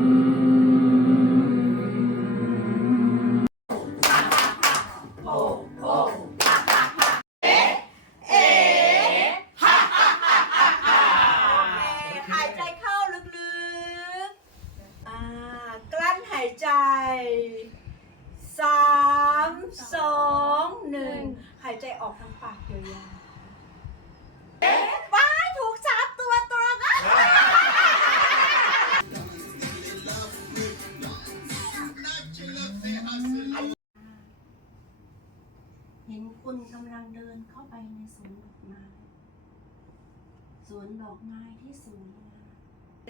Mm-hmm. เห็นคุณกำลังเดินเข้าไปในสวนดอกไม้สวนดอกไม้ที่สวยงาม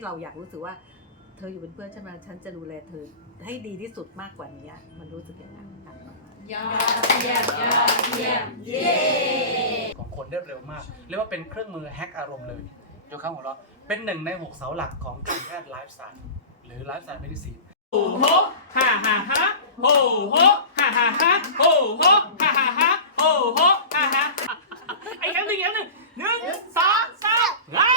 เราอยากรู้สึกว่า เธออยู่เป็นเพื่อนฉันมาฉันจะดูแลเธอให้ดีที่สุดมากกว่านี้อะมันรู้สึกอย่างนั้นค่ะยอดเยี่ยมยอดเยี่ยมเย้ของคนได้เร็วมาก เรียกว่าเป็นเครื่องมือแฮกอารมณ์เลยโยคะของเราเป็นหนึ่งในหกเสาหลักของการแพทย์ไลฟ์สไตล์หรือไลฟ์สไตล์เมดิซีนโอ้โหฮ่าฮ่าฮ่าโอ้โหฮ่าฮ่าฮ่าโอ้โหฮ่าฮ่าฮ่า โอ้โหฮ่าฮ่าไอ้ครั้งหนึ่งอีกครั้งหนึ่งหนึ่งสองสามอ้า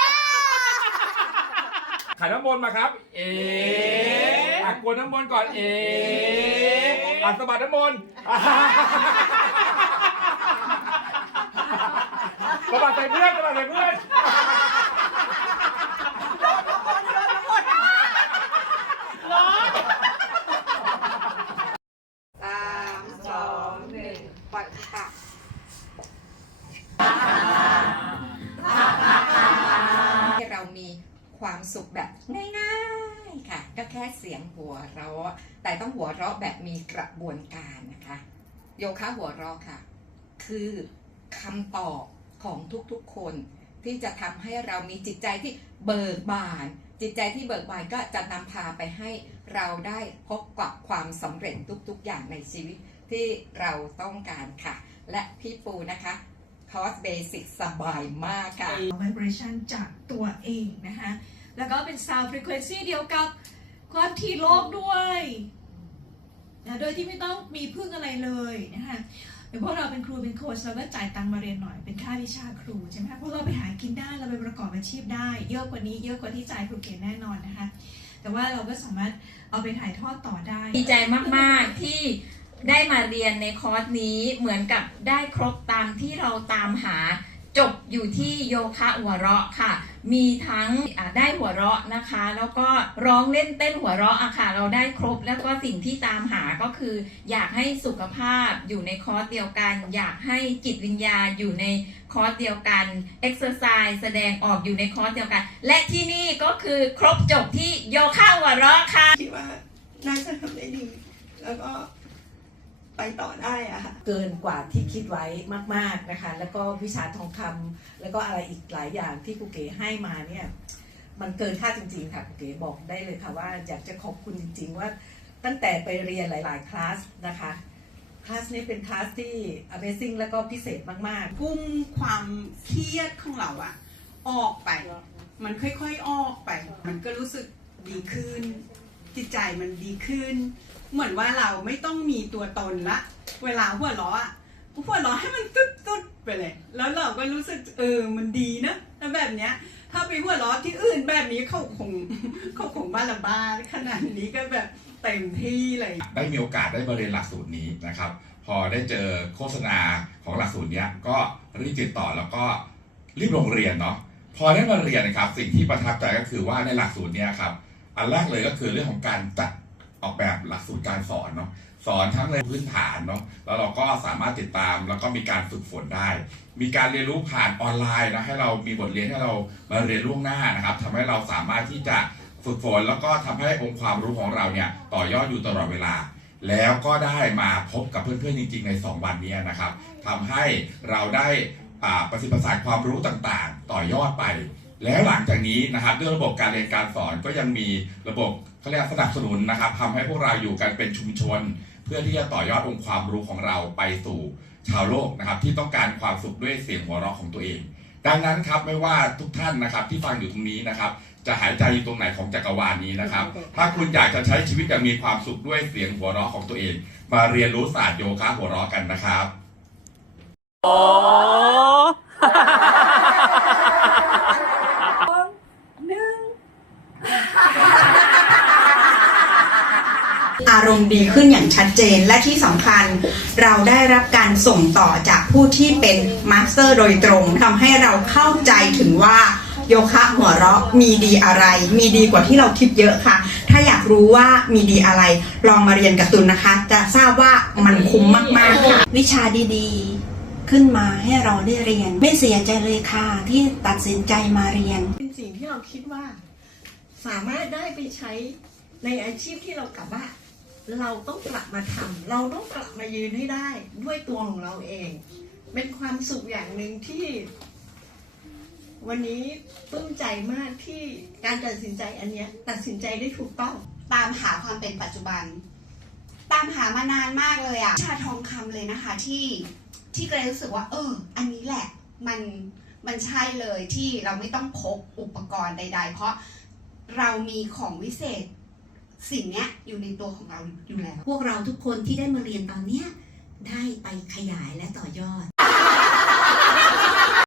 ขันน้ำมนต์มาครับ เอ๋อะกวนน้ำมนต์ก่อน เอ๋อะสะบัดน้ำมนต์อะสะบัดใส่เพื่อนสะบัดใส่เพื่อน ร้อน สามสองหนึ่ง ปล่อยค่ะให้เรามีความสุขแบบง่ายๆค่ะ ก็แค่เสียงหัวเราะ แต่ต้องหัวเราะแบบมีกระบวนการนะคะ โยคะหัวเราะค่ะ คือคำตอบของทุกๆคนที่จะทำให้เรามีจิตใจที่เบิกบาน จิตใจที่เบิกบานก็จะนำพาไปให้เราได้พบกับความสำเร็จทุกๆอย่างในชีวิต ที่เราต้องการค่ะ และพี่ปูนะคะคอร์สเบสิกสบายมากค่ะ vibration จากตัวเองนะคะ แล้วก็เป็น sound frequency เดียวกับความถี่โลกด้วยนะโดยที่ไม่ต้องมีพึ่งอะไรเลยนะคะเป็นพวกเราเป็นครูเป็นโค้ชเราก็จ่ายตังค์มาเรียนหน่อยเป็นค่าวิชาครูใช่ไหมคะพวกเราไปหากินได้เราไปประกอบอาชีพได้ เยอะกว่านี้เยอะกว่าที่จ่ายครูเกศแน่นอนนะคะ แต่ว่าเราก็สามารถเอาไปถ่ายทอดต่อได้ ดีใจมาก ๆ ที่ ได้มาเรียนในคอร์สนี้เหมือนกับได้ครบตามที่เราตามหาจบอยู่ที่โยคะหัวเราะค่ะ มีทั้งได้หัวเราะนะคะ แล้วก็ร้องเล่นเต้นหัวเราะอะค่ะ เราได้ครบ แล้วก็สิ่งที่ตามหาก็คือ อยากให้สุขภาพอยู่ในคอร์สเดียวกัน อยากให้จิตวิญญาณอยู่ในคอร์สเดียวกันเอ็กซ์ไซส์แสดงออกอยู่ในคอร์สเดียวกัน และที่นี่ก็คือครบจบที่โยคะหัวเราะค่ะคิดว่าน่าจะทำได้ดี แล้วก็ ไปต่อได้อะค่ะเกินกว่าที่คิดไว้มาก ๆนะคะ แล้วก็วิชาทองคำแล้วก็อะไรอีกหลายอย่างที่ครูเก๋ให้มาเนี่ยมันเกินค่าจริงๆค่ะครูเก๋บอกได้เลยค่ะว่าอยากจะขอบคุณจริง ๆ ว่าตั้งแต่ไปเรียนหลาย ๆ คลาสนะคะคลาสนี้เป็นคลาสที่ Amazing แล้วก็พิเศษมากๆ กุ้มความเครียดของเราอะออกไป มันค่อยๆออกไป มันก็รู้สึกดีขึ้น จิตใจมันดีขึ้น เหมือนว่าเราไม่ต้องมีตัวตนละ เวลาหัวเราะอะหัวเราะให้มันตุ๊ดตุ๊ดไปเลย แล้วเราก็รู้สึกเออมันดีนะแล้วแบบเนี้ย ถ้าไปหัวเราะที่อื่นแบบนี้เขาคงเขาคงบ้าละบ้าขนาดนี้ก็แบบเต็มที่เลย ได้มีโอกาสได้มาเรียนหลักสูตรนี้นะครับ พอได้เจอโฆษณาของหลักสูตรเนี้ยก็รีบติดต่อแล้วก็รีบลงเรียนเนาะพอได้มาเรียนนะครับ สิ่งที่ประทับใจก็คือว่าในหลักสูตรเนี้ยครับ อันแรกเลยก็คือเรื่องของการจัด ออกแบบหลักสูตรการสอนเนาะสอนทั้งในพื้นฐานเนาะแล้วเราก็สามารถติดตามแล้วก็มีการฝึกฝนได้ มีการเรียนรู้ผ่านออนไลน์นะให้เรามีบทเรียนให้เรามาเรียนล่วงหน้านะครับทำให้เราสามารถที่จะฝึกฝนแล้วก็ทำให้องค์ความรู้ของเราเนี่ยต่อยอดอยู่ตลอดเวลา แล้วก็ได้มาพบกับเพื่อนๆจริง ๆ ใน 2 วันนี้นะครับทำให้เราได้ประสิทธิ์ประสานความรู้ต่างๆ ต่อยอดไป แล้วหลังจากนี้นะครับด้วยระบบการเรียนการสอนก็ยังมีระบบ เขาเรียกสนับสนุนนะครับทำให้พวกเราอยู่กันเป็นชุมชน เพื่อที่จะต่อยอดองค์ความรู้ของเราไปสู่ชาวโลกนะครับ ที่ต้องการความสุขด้วยเสียงหัวเราะของตัวเอง ดังนั้นครับไม่ว่าทุกท่านนะครับที่ฟังอยู่ตรงนี้นะครับ จะหายใจอยู่ตรงไหนของจักรวาลนี้นะครับ ถ้าคุณอยากจะใช้ชีวิตอย่างมีความสุขด้วยเสียงหัวเราะของตัวเอง มาเรียนรู้ศาสตร์โยคะหัวเราะกันนะครับ อ๋อ อารมณ์ดีขึ้นอย่างชัดเจน และที่สำคัญ เราได้รับการส่งต่อจากผู้ที่เป็นมาสเตอร์โดยตรงทำให้เราเข้าใจถึงว่าโยคะหัวเราะมีดีอะไร มีดีกว่าที่เราคิดเยอะค่ะ ถ้าอยากรู้ว่ามีดีอะไร ลองมาเรียนกับตุนนะคะ จะทราบว่ามันคุ้มมากๆค่ะ วิชาดีๆ ขึ้นมาให้เราได้เรียน ไม่เสียใจเลยค่ะที่ตัดสินใจมาเรียน เป็นสิ่งที่เราคิดว่า สามารถได้ไปใช้ในอาชีพที่เรากลับว่า เราต้องกลับมาทำเราต้องกลับมายืนให้ได้ด้วยตัวของเราเอง เป็นความสุขอย่างหนึ่งที่ วันนี้ปลื้มใจมากที่การตัดสินใจอันเนี้ยตัดสินใจได้ถูกต้องตามหาความเป็นปัจจุบัน ตามหามานานมากเลยอะชาทองคำเลยนะคะที่ที่เกรรู้สึกว่า เออ อันนี้แหละมันมันใช่เลยที่เราไม่ต้องพกอุปกรณ์ใด ๆ เพราะเรามีของวิเศษ สิ่งนี้อยู่ในตัวของเราอยู่แล้ว พวกเราทุกคนที่ได้มาเรียนตอนเนี้ยได้ไปขยายและต่อยอด